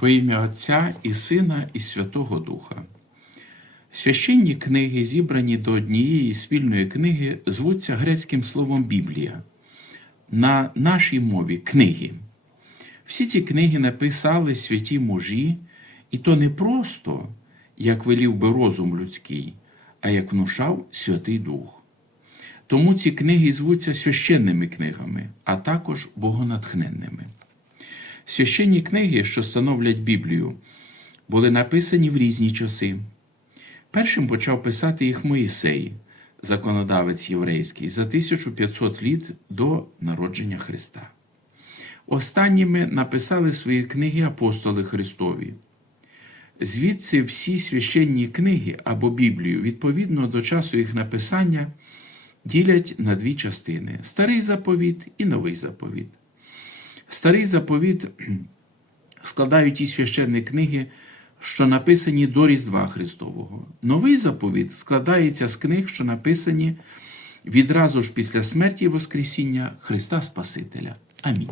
Во ім'я Отця і Сина, і Святого Духа. Священні книги, зібрані до однієї спільної книги, звуться грецьким словом Біблія. На нашій мові книги. Всі ці книги написали святі мужі, і то не просто, як велів би розум людський, а як внушав Святий Дух. Тому ці книги звуться священними книгами, а також богонатхненними. Священні книги, що становлять Біблію, були написані в різні часи. Першим почав писати їх Моїсей, законодавець єврейський, за 1500 літ до народження Христа. Останніми написали свої книги апостоли Христові. Звідси всі священні книги або Біблію, відповідно до часу їх написання, ділять на дві частини: старий заповіт і новий заповіт. Старий заповіт складають ті священні книги, що написані до Різдва Христового. Новий заповіт складається з книг, що написані відразу ж після смерті і Воскресіння Христа Спасителя. Амінь.